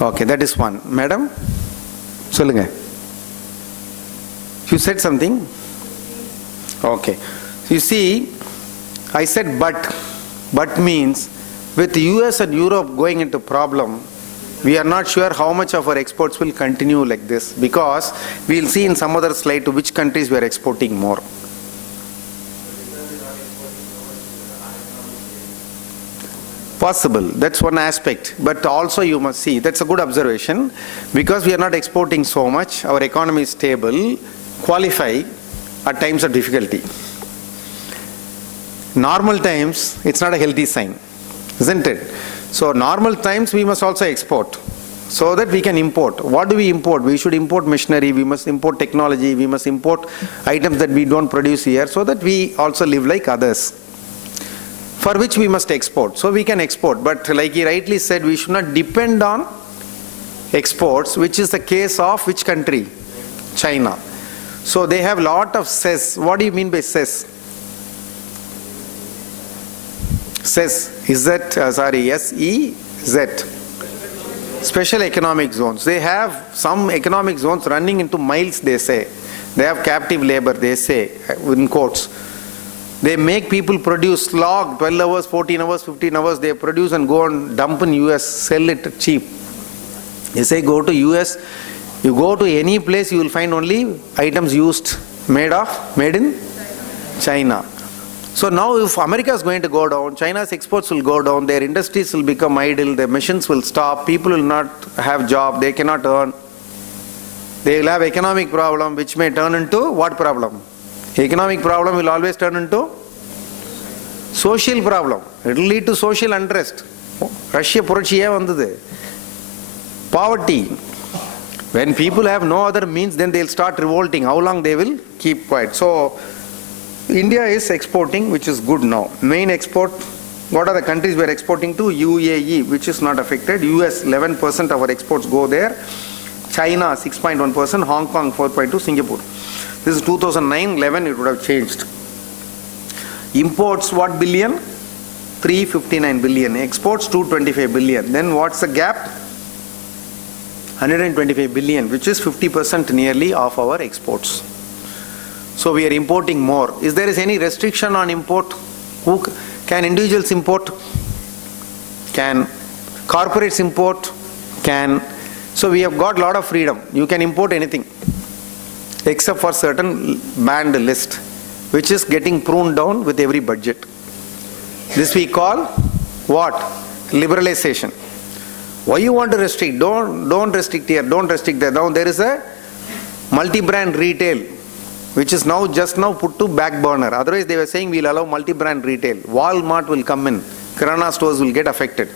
Okay, that is one. Madam? Solunga. You said something? Okay. You see, I said but. But means with US and Europe going into problem, we are not sure how much of our exports will continue like this, because we will see in some other slide to which countries we are exporting more. Possible, that's one aspect, but also you must see, that's a good observation, because we are not exporting so much, our economy is stable, qualify at times of difficulty. Normal times, it's not a healthy sign, isn't it? So normal times we must also export, so that we can import. What do we import? We should import machinery, we must import technology, we must import items that we don't produce here, so that we also live like others, for which we must export. So we can export, but like he rightly said, we should not depend on exports, which is the case of which country? China. So they have lot of cess. What do you mean by cess? Cess, is that, S-E-Z. Special economic zones. They have some economic zones running into miles, they say. They have captive labor, they say, in quotes. They make people produce slog, 12 hours, 14 hours, 15 hours, they produce and go and dump in US, sell it cheap. They say go to US, you go to any place, you will find only items used, made in China. So now if America is going to go down, China's exports will go down, their industries will become idle, their machines will stop, people will not have job, they cannot earn. They will have economic problem, which may turn into what problem? Economic problem will always turn into social problem. It will lead to social unrest. Russia Purachiya vandhudu. Poverty. When people have no other means, then they will start revolting. How long they will keep quiet? So India is exporting, which is good now. Main export, what are the countries we are exporting to? UAE, which is not affected. US 11% of our exports go there. China 6.1%, Hong Kong 4.2%, Singapore. This is 2009-11, it would have changed. Imports what billion? 359 billion. Exports 225 billion. Then what's the gap? 125 billion, which is 50% nearly of our exports. So we are importing more. Is there any restriction on import? Who can individuals import? Can corporates import? Can. So we have got a lot of freedom. You can import anything, except for certain banned list, which is getting pruned down with every budget. This we call what? Liberalization. Why you want to restrict? Don't restrict here, don't restrict there. Now there is a multi-brand retail, which is now just now put to back burner. Otherwise they were saying we'll allow multi-brand retail. Walmart will come in, Kirana stores will get affected.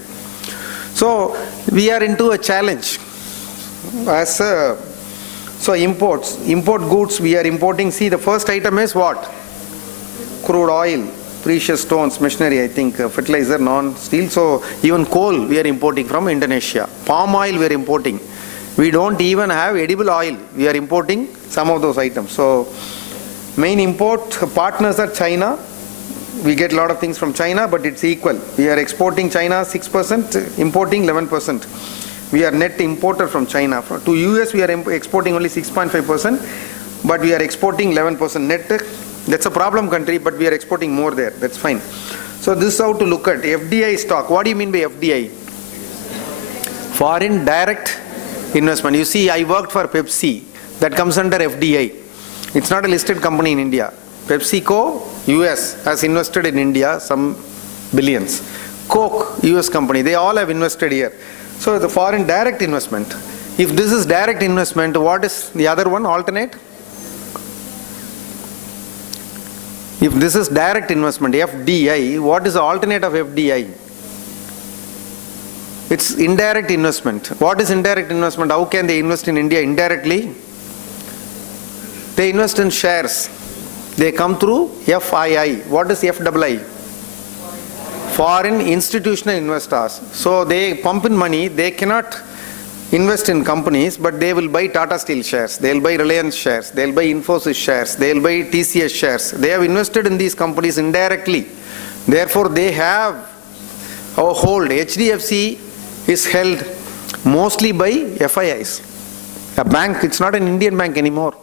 So we are into a challenge. So imports, import goods we are importing. See, the first item is what? Crude oil, precious stones, machinery, I think, fertilizer, non-steel. So even coal we are importing from Indonesia. Palm oil we are importing. We don't even have edible oil. We are importing some of those items. So main import partners are China. We get a lot of things from China, but it's equal. We are exporting China 6%, importing 11%. We are net importer from China. To US we are exporting only 6.5%, but we are exporting 11% net. That's a problem country, but we are exporting more there. That's fine. So this is how to look at FDI stock. What do you mean by FDI? Foreign direct investment. You see, I worked for Pepsi. That comes under FDI. It's not a listed company in India. PepsiCo, US, has invested in India some billions. Coke, US company, they all have invested here. So the foreign direct investment. If this is direct investment, what is the other one, alternate? If this is direct investment, FDI, what is the alternate of FDI? It's indirect investment. What is indirect investment? How can they invest in India indirectly? They invest in shares. They come through FII. What is FII? Foreign institutional investors. So they pump in money. They cannot invest in companies, but they will buy Tata Steel shares. They will buy Reliance shares. They will buy Infosys shares. They will buy TCS shares. They have invested in these companies indirectly. Therefore, they have a hold. HDFC is held mostly by FIIs. A bank, it's not an Indian bank anymore.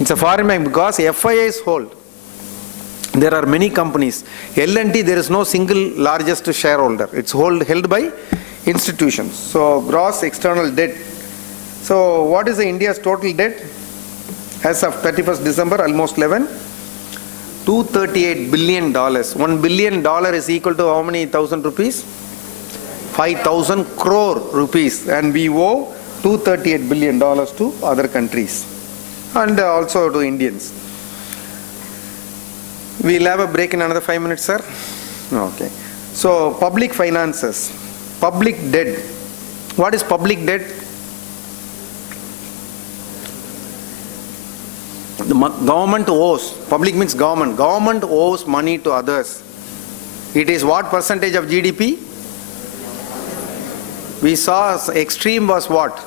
It's a foreign bank because FIIs hold. There are many companies. L&T, there is no single largest shareholder. It's held by institutions. So gross external debt. So what is the India's total debt? As of 31st December, almost 11. $238 billion. $1 billion is equal to how many thousand rupees? 5,000 crore rupees. And we owe $238 billion to other countries. And also to Indians. We'll have a break in another 5 minutes, sir. Okay. So public finances. Public debt. What is public debt? The government owes. Public means government. Government owes money to others. It is what percentage of GDP? We saw extreme was what?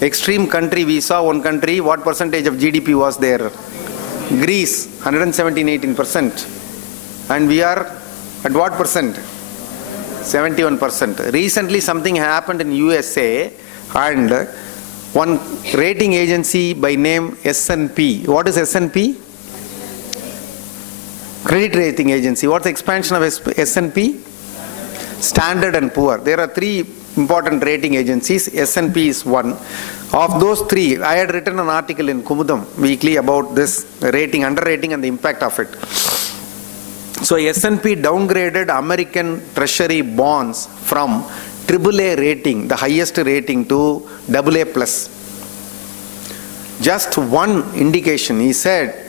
Extreme country, we saw one country, what percentage of GDP was there? Greece, 117-18%. And we are at what percent? 71%. Recently something happened in USA and one rating agency by name S&P. What is S&P? Credit rating agency. What's the expansion of S&P? Standard and Poor. There are three important rating agencies. S&P is one. Of those three, I had written an article in Kumudam Weekly about this rating, underrating and the impact of it. So S&P downgraded American Treasury bonds from AAA rating, the highest rating, to AA+. Just one indication, he said,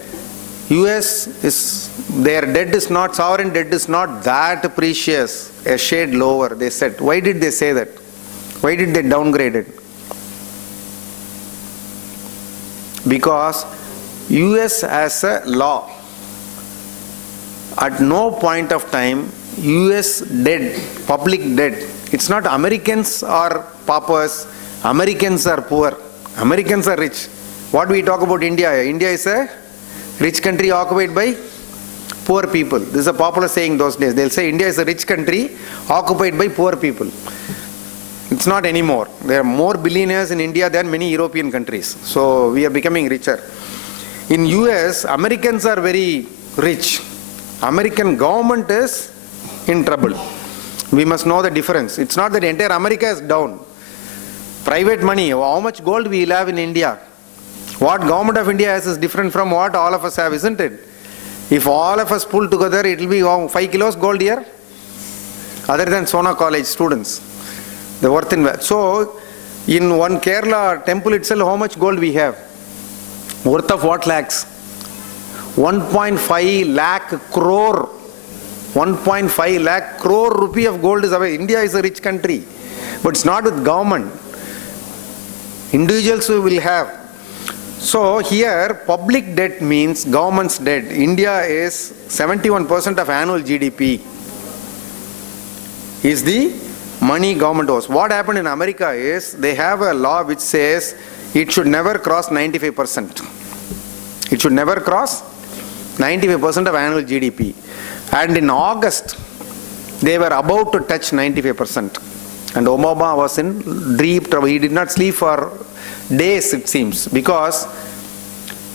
US is, their debt is not, sovereign debt is not that precious, a shade lower, they said. Why did they say that? Why did they downgrade it? Because US has a law. At no point of time, US debt, public debt, it's not Americans are paupers, Americans are poor, Americans are rich. What we talk about India? India is a rich country occupied by poor people. This is a popular saying those days. They'll say India is a rich country occupied by poor people. It's not anymore. There are more billionaires in India than many European countries. So we are becoming richer. In US, Americans are very rich. American government is in trouble. We must know the difference. It's not that entire America is down. Private money, how much gold we will have in India? What government of India has is different from what all of us have, isn't it? If all of us pull together, it will be 5 kilos gold here, other than Sona College students. The worth in value. So, in one Kerala temple itself, how much gold we have? Worth of what lakhs? 1.5 lakh crore. 1.5 lakh crore rupee of gold is available. India is a rich country, but it's not with government. Individuals will have. So here, public debt means government's debt. India is 71% of annual GDP is the money government owes. What happened in America is they have a law which says it should never cross 95%. It should never cross 95% of annual GDP. And in August, they were about to touch 95%. And Obama was in deep trouble. He did not sleep for days, it seems, because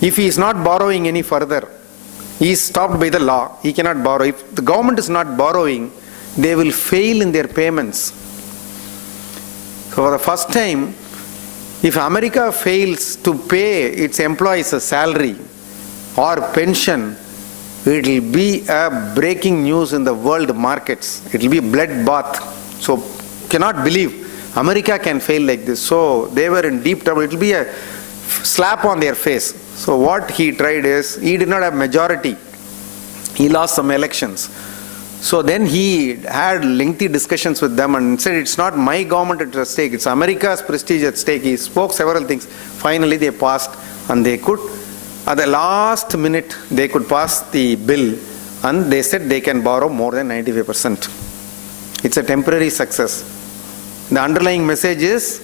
if he is not borrowing any further, he is stopped by the law. He cannot borrow. If the government is not borrowing, they will fail in their payments. So for the first time, if America fails to pay its employees a salary or pension, it will be a breaking news in the world markets. It will be a bloodbath. So cannot believe America can fail like this. So they were in deep trouble. It will be a slap on their face. So what he tried is, he did not have majority. He lost some elections. So then he had lengthy discussions with them and said, it's not my government at stake, it's America's prestige at stake. He spoke several things. Finally they passed, and they could, at the last minute, they could pass the bill, and they said they can borrow more than 95%. It's a temporary success. The underlying message is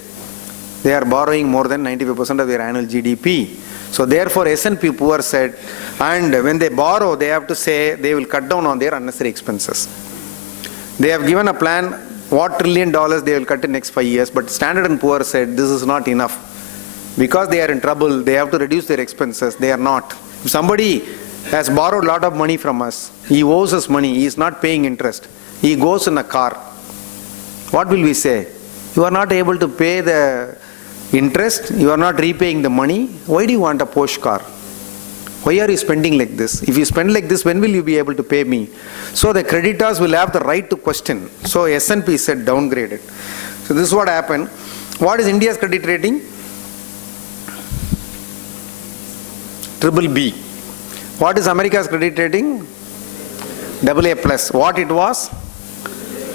they are borrowing more than 95% of their annual GDP. So therefore S&P Poor said, and when they borrow, they have to say they will cut down on their unnecessary expenses. They have given a plan what $1 trillion they will cut in next 5 years, but Standard & Poor's said this is not enough. Because they are in trouble, they have to reduce their expenses. They are not. If somebody has borrowed a lot of money from us, he owes us money, he is not paying interest, he goes in a car. What will we say? You are not able to pay the interest, you are not repaying the money, why do you want a Porsche car? Why are you spending like this? If you spend like this, when will you be able to pay me? So the creditors will have the right to question. So S&P said downgrade it. So this is what happened. What is India's credit rating? BBB. What is America's credit rating? AA plus. What it was?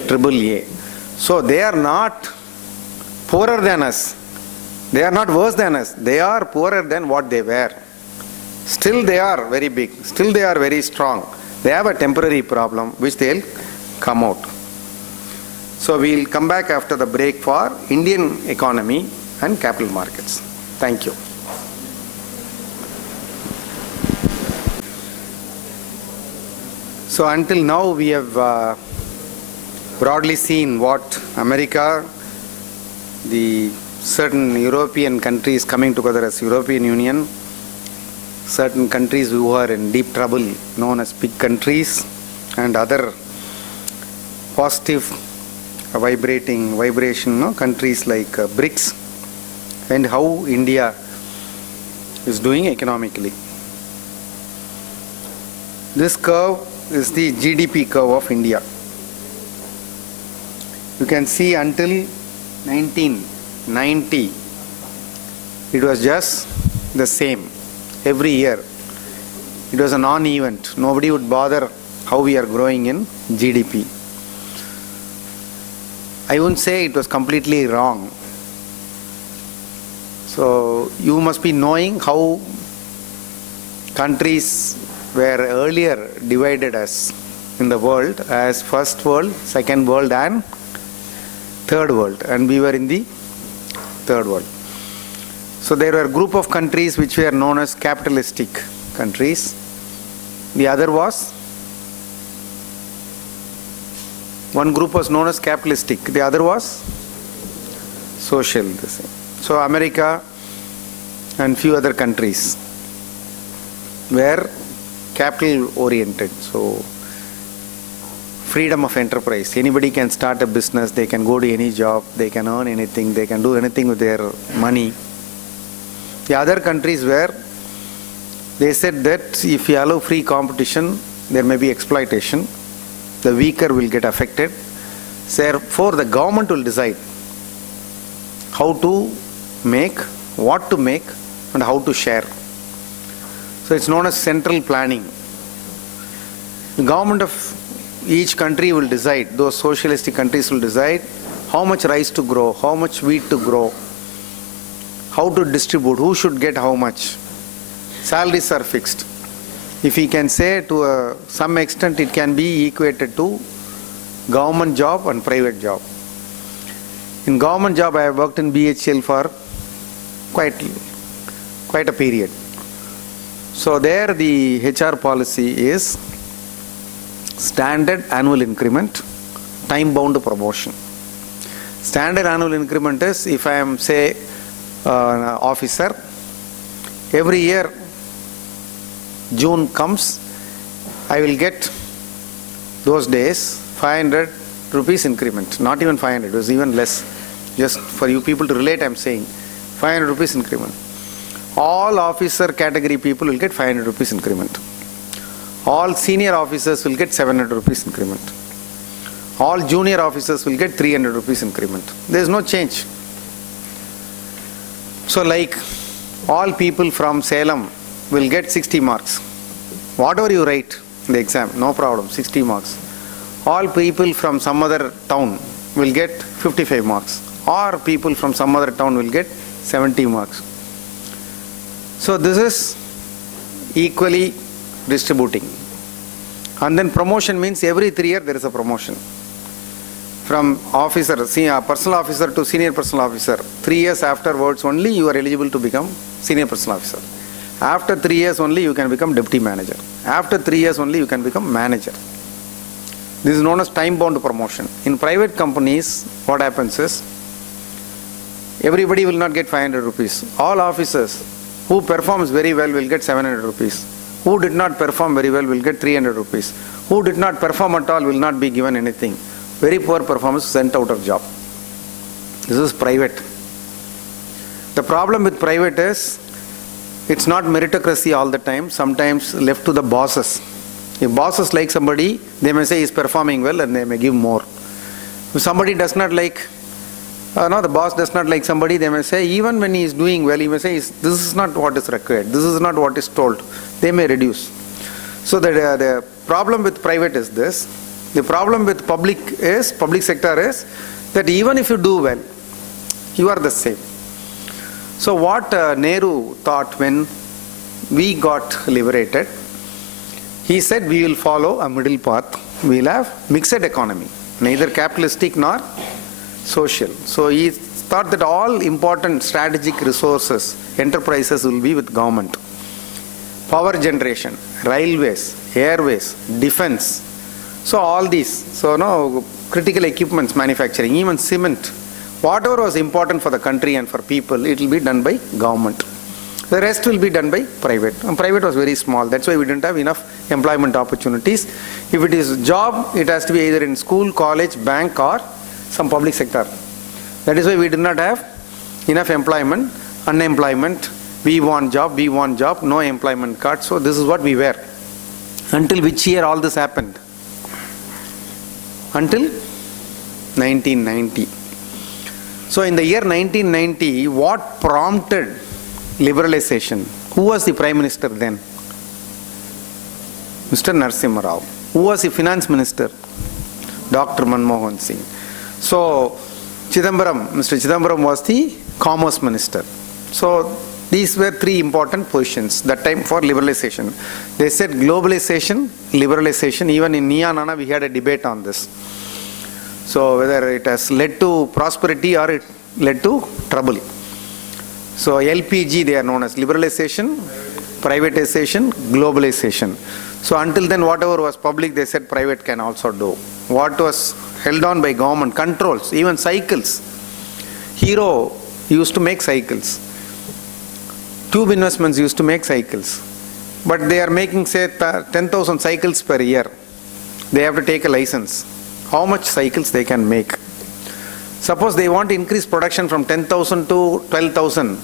AAA. So they are not poorer than us. They are not worse than us. They are poorer than what they were. Still they are very big. Still they are very strong. They have a temporary problem which they'll come out. So we'll come back after the break for Indian economy and capital markets. Thank you. So until now we have broadly seen what America, the certain European countries coming together as European Union, certain countries who are in deep trouble known as big countries, and other positive vibration countries like BRICS, and how India is doing economically. This curve is the GDP curve of India. You can see until 1990 it was just the same. Every year it was a non-event. Nobody would bother how we are growing in GDP. I wouldn't say it was completely wrong. So you must be knowing how countries were earlier divided us in the world as first world, second world and third world, and we were in the third world. So there were a group of countries which were known as capitalistic countries. The other was, one group was known as capitalistic, the other was social. So America and few other countries were capital oriented. So freedom of enterprise. Anybody can start a business, they can go to any job, they can earn anything, they can do anything with their money. The other countries where they said that if you allow free competition, there may be exploitation. The weaker will get affected. Therefore, the government will decide how to make, what to make, and how to share. So it's known as central planning. The government of each country will decide, those socialistic countries will decide how much rice to grow, how much wheat to grow, how to distribute, who should get how much. Salaries are fixed. If we can say to some extent it can be equated to government job and private job. In government job I have worked in BHL for quite a period. So there the HR policy is standard annual increment, time bound promotion. Standard annual increment is, if I am say an officer, every year June comes, I will get those days 500 rupees increment. Not even 500, it was even less. Just for you people to relate, I am saying 500 rupees increment. All officer category people will get 500 rupees increment. All senior officers will get 700 rupees increment. All junior officers will get 300 rupees increment. There is no change. So like all people from Salem will get 60 marks. Whatever you write in the exam, no problem, 60 marks. All people from some other town will get 55 marks. Or people from some other town will get 70 marks. So this is equally distributing. And then promotion means every 3 years there is a promotion. From officer, personal officer to senior personal officer. 3 years afterwards only you are eligible to become senior personal officer. After 3 years only you can become deputy manager. After 3 years only you can become manager. This is known as time-bound promotion. In private companies, what happens is, everybody will not get 500 rupees. All officers who performs very well will get 700 rupees. Who did not perform very well will get 300 rupees. Who did not perform at all will not be given anything. Very poor performance sent out of job. This is private. The problem with private is, it's not meritocracy all the time, sometimes left to the bosses. If bosses like somebody, they may say he's performing well and they may give more. If somebody does not like, the boss does not like somebody, they may say, even when he is doing well, he may say, this is not what is required, this is not what is told. They may reduce. So the problem with private is this. The problem with public sector is that even if you do well, you are the same. So what Nehru thought when we got liberated, he said we will follow a middle path. We will have mixed economy, neither capitalistic nor social. So he thought that all important strategic resources, enterprises will be with government. Power generation, railways, airways, defense. So all these, critical equipments manufacturing, even cement, whatever was important for the country and for people, it will be done by government. The rest will be done by private. And private was very small. That's why we didn't have enough employment opportunities. If it is job, it has to be either in school, college, bank, or some public sector. That is why we did not have enough employment, unemployment, we want job, no employment card. So this is what we were. Until which year all this happened? Until 1990. So in the year 1990, what prompted liberalization? Who was the Prime Minister then? Mr. Narasimha Rao. Who was the Finance Minister? Dr. Manmohan Singh. So Mr. Chidambaram was the Commerce Minister. So these were three important positions that time for liberalization. They said globalization, liberalization. Even in Nia Nana we had a debate on this. So whether it has led to prosperity or it led to trouble. So LPG, they are known as liberalization, privatization, globalization. So until then, whatever was public, they said private can also do. What was held on by government, controls, even cycles. Hero used to make cycles. Tube Investments used to make cycles. But they are making, say, 10,000 cycles per year. They have to take a license. How much cycles they can make? Suppose they want to increase production from 10,000 to 12,000.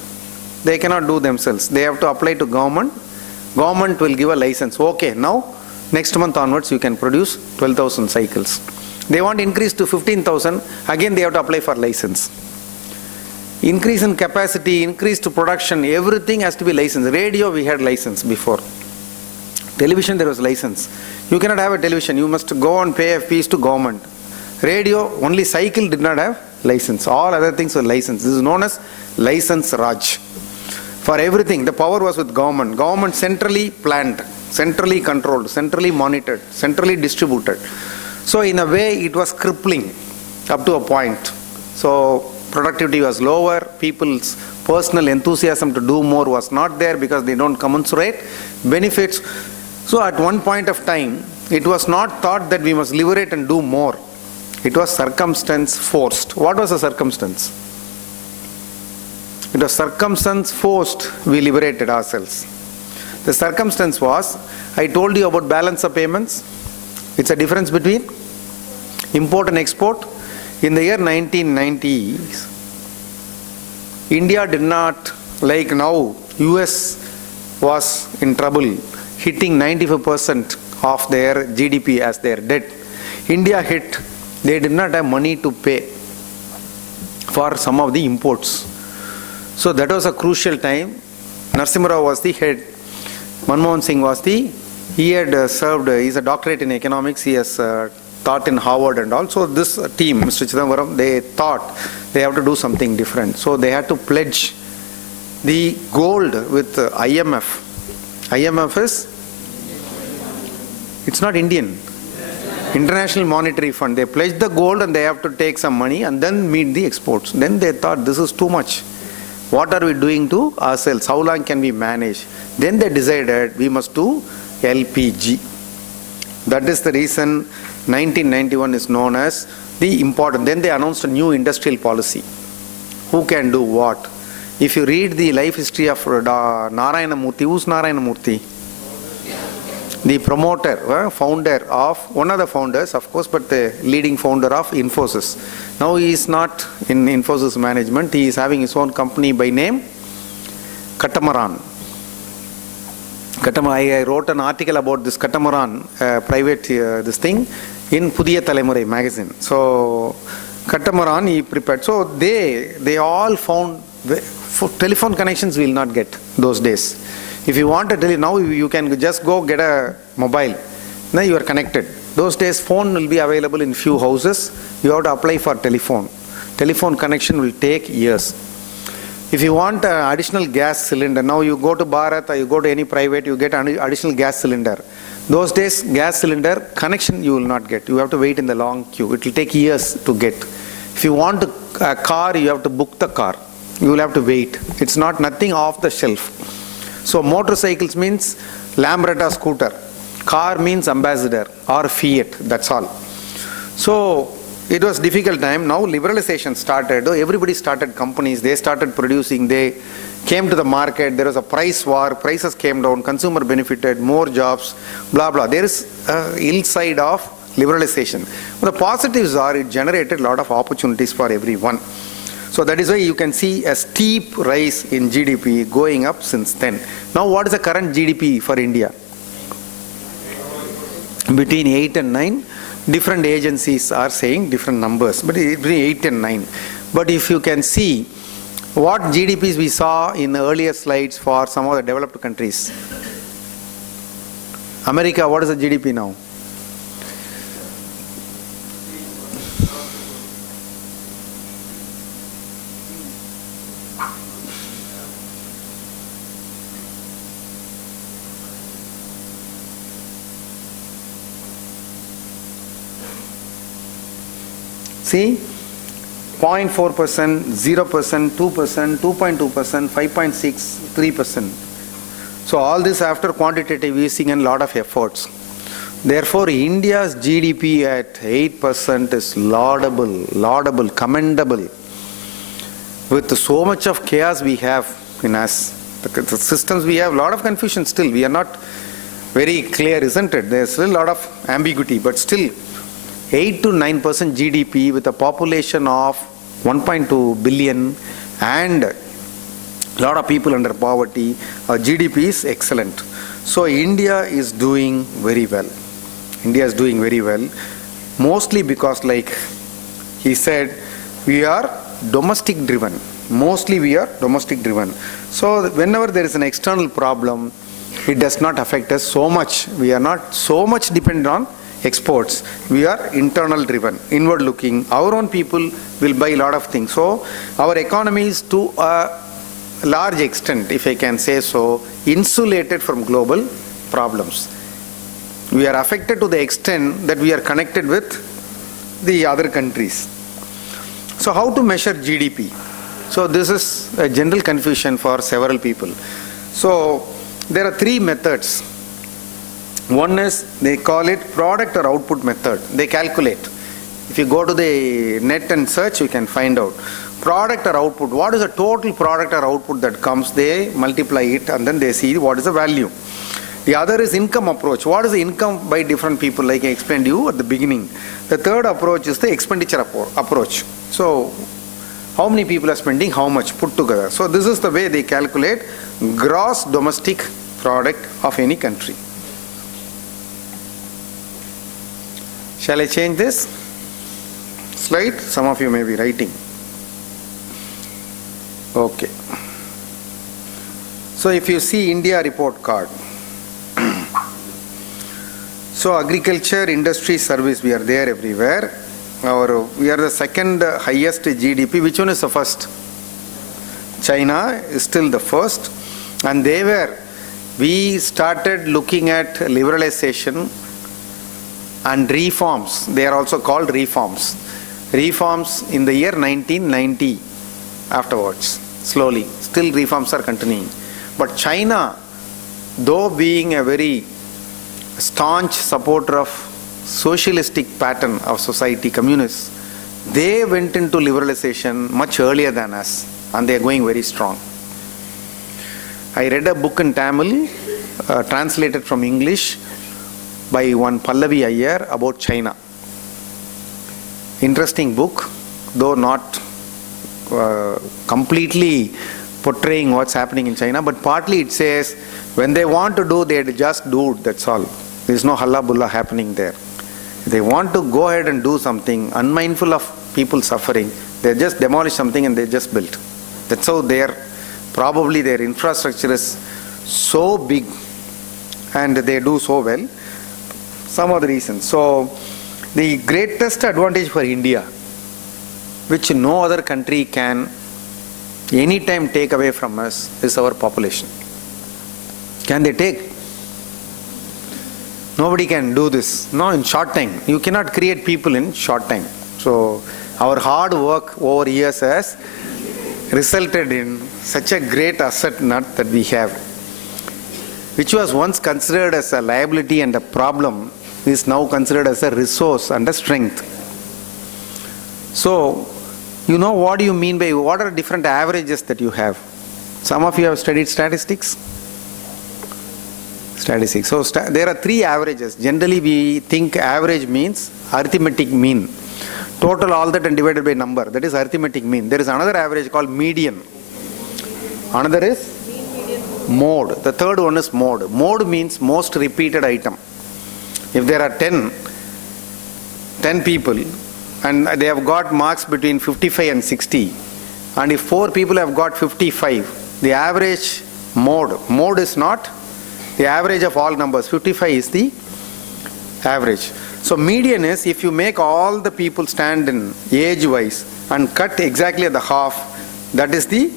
They cannot do themselves. They have to apply to government. Government will give a license. Okay, now next month onwards you can produce 12,000 cycles. They want to increase to 15,000. Again they have to apply for license. Increase in capacity, increase to production, everything has to be licensed. Radio we had license before. Television there was license. You cannot have a television. You must go and pay fees to government. Radio, only cycle did not have license. All other things were licensed. This is known as license Raj. For everything, the power was with government. Government centrally planned, centrally controlled, centrally monitored, centrally distributed. So in a way, it was crippling up to a point. So productivity was lower. People's personal enthusiasm to do more was not there because they don't commensurate benefits. So at one point of time, it was not thought that we must liberate and do more. It was circumstance forced. What was the circumstance? It was circumstance forced we liberated ourselves. The circumstance was, I told you about balance of payments. It's a difference between import and export. In the year 1990, India did not, like now, US was in trouble, hitting 95% of their GDP as their debt. India hit, they did not have money to pay for some of the imports. So that was a crucial time. Narasimha Rao was the head. Manmohan Singh was he had served, he's a doctorate in economics, he has taught in Harvard and all. So this team, Mr. Chidambaram, they thought they have to do something different. So they had to pledge the gold with IMF. IMF is, it's not Indian. International Monetary Fund. They pledged the gold and they have to take some money and then meet the exports. Then they thought this is too much. What are we doing to ourselves? How long can we manage? Then they decided we must do LPG. That is the reason 1991 is known as the important. Then they announced a new industrial policy. Who can do what? If you read the life history of Narayana Murthy, who's Narayana Murthy? The promoter, founder of, one of the founders, of course, but the leading founder of Infosys. Now he is not in Infosys management. He is having his own company by name Catamaran. I wrote an article about this Catamaran, private this thing, in Pudhiya Thalamurai magazine. So Catamaran he prepared. So they all found telephone connections we will not get those days. If you want to tell you now, you can just go get a mobile. Now you are connected. Those days phone will be available in few houses. You have to apply for telephone. Telephone connection will take years. If you want an additional gas cylinder, now you go to Bharat or you go to any private, you get an additional gas cylinder. Those days gas cylinder connection you will not get. You have to wait in the long queue. It will take years to get. If you want a car, you have to book the car. You will have to wait. It's not nothing off the shelf. So motorcycles means Lambretta scooter. Car means Ambassador or Fiat. That's all. So it was difficult time. Now liberalization started. Everybody started companies. They started producing. They came to the market. There was a price war. Prices came down. Consumer benefited. More jobs. Blah, blah. There is an ill side of liberalization. But the positives are it generated a lot of opportunities for everyone. So that is why you can see a steep rise in GDP going up since then. Now what is the current GDP for India? Between 8 and 9. Different agencies are saying different numbers, but between 8 and 9. But if you can see what GDPs we saw in the earlier slides for some of the developed countries. America, what is the GDP now? See, 0.4%, 0%, 2%, 2.2%, 5.6%, 3%. So all this after quantitative easing and a lot of efforts. Therefore, India's GDP at 8% is laudable, commendable. With so much of chaos we have in us, the systems we have, a lot of confusion still. We are not very clear, isn't it? There's still a lot of ambiguity, but still 8 to 9% GDP with a population of 1.2 billion and a lot of people under poverty, GDP is excellent. So India is doing very well. India is doing very well, mostly because, like he said, we are domestic driven. Mostly we are domestic driven. So whenever there is an external problem, it does not affect us so much. We are not so much dependent on exports. We are internal driven, inward looking. Our own people will buy a lot of things. So our economy is to a large extent, if I can say so, insulated from global problems. We are affected to the extent that we are connected with the other countries. So how to measure GDP? So this is a general confusion for several people. So there are three methods. One is, they call it product or output method. They calculate. If you go to the net and search, you can find out. Product or output, what is the total product or output that comes? They multiply it and then they see what is the value. The other is income approach. What is the income by different people, like I explained to you at the beginning. The third approach is the expenditure approach. So how many people are spending how much put together. So this is the way they calculate gross domestic product of any country. Shall I change this slide? Some of you may be writing. Okay. So if you see India report card. So agriculture, industry, service, we are there everywhere. We are the second highest GDP. Which one is the first? China is still the first. And we started looking at liberalization and reforms. They are also called reforms. Reforms in the year 1990 afterwards, slowly. Still reforms are continuing. But China, though being a very a staunch supporter of socialistic pattern of society, communists, they went into liberalization much earlier than us, and they are going very strong. I read a book in Tamil, translated from English by one Pallavi Iyer about China. Interesting book, though not completely portraying what's happening in China, but partly it says when they want to do, they just do it, that's all. There's no halla bulla happening there. They want to go ahead and do something, unmindful of people suffering, they just demolish something and they just built. That's how probably their infrastructure is so big and they do so well. Some other reasons. So the greatest advantage for India, which no other country can anytime take away from us, is our population. Can they take? Nobody can do this. No, in short time. You cannot create people in short time. So our hard work over years has resulted in such a great asset that we have, which was once considered as a liability and a problem, is now considered as a resource and a strength. So, you know what do you mean by, what are different averages that you have? Some of you have studied statistics. So there are three averages. Generally we think average means arithmetic mean. Total all that and divided by number. That is arithmetic mean. There is another average called median. Another is mode. The third one is mode. Mode means most repeated item. If there are 10 people and they have got marks between 55 and 60, and if 4 people have got 55, the average mode is not the average of all numbers. 55 is the average. So median is if you make all the people stand in age-wise and cut exactly at the half, that is the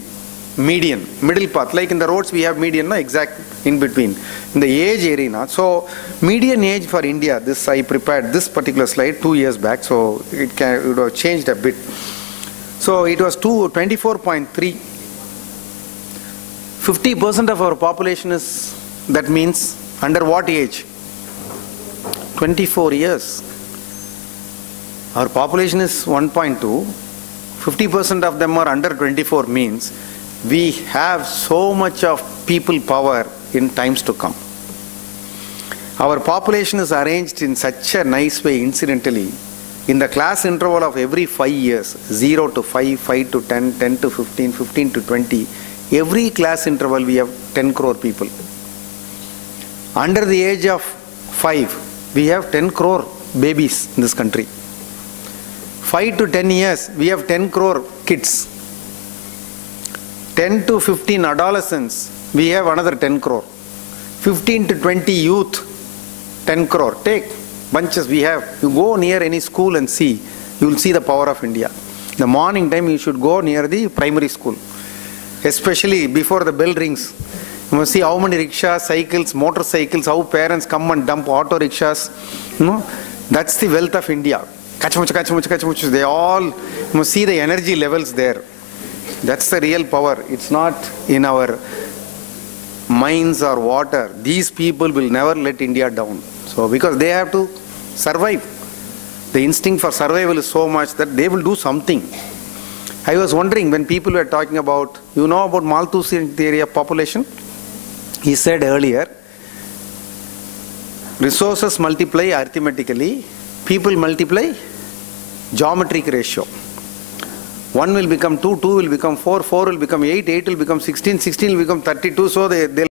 median, middle path. Like in the roads we have median, no? Exact in between. In the age arena, so median age for India, this I prepared this particular slide 2 years back, so it would have changed a bit. So it was 24.3. 50% of our population is, that means under what age? 24 years. Our population is 1.2. 50% of them are under 24 means we have so much of people power in times to come. Our population is arranged in such a nice way, incidentally. In the class interval of every 5 years, 0 to 5, 5 to 10, 10 to 15, 15 to 20, every class interval we have 10 crore people. Under the age of 5, we have 10 crore babies in this country. 5 to 10 years, we have 10 crore kids. 10 to 15 adolescents, we have another 10 crore. 15 to 20 youth, 10 crore. Take bunches we have. You go near any school and see, you will see the power of India. In the morning time, you should go near the primary school. Especially before the bell rings. You must see how many rickshaws, cycles, motorcycles, how parents come and dump auto rickshaws. You know, that's the wealth of India. Kachamuch. They all, you must see the energy levels there. That's the real power. It's not in our mines or water. These people will never let India down. So because they have to survive. The instinct for survival is so much that they will do something. I was wondering when people were talking about, you know about Malthus theory of population? He said earlier, resources multiply arithmetically, people multiply geometric ratio. 1 will become 2, 2 will become 4, 4 will become 8, 8 will become 16, 16 will become 32, so they'll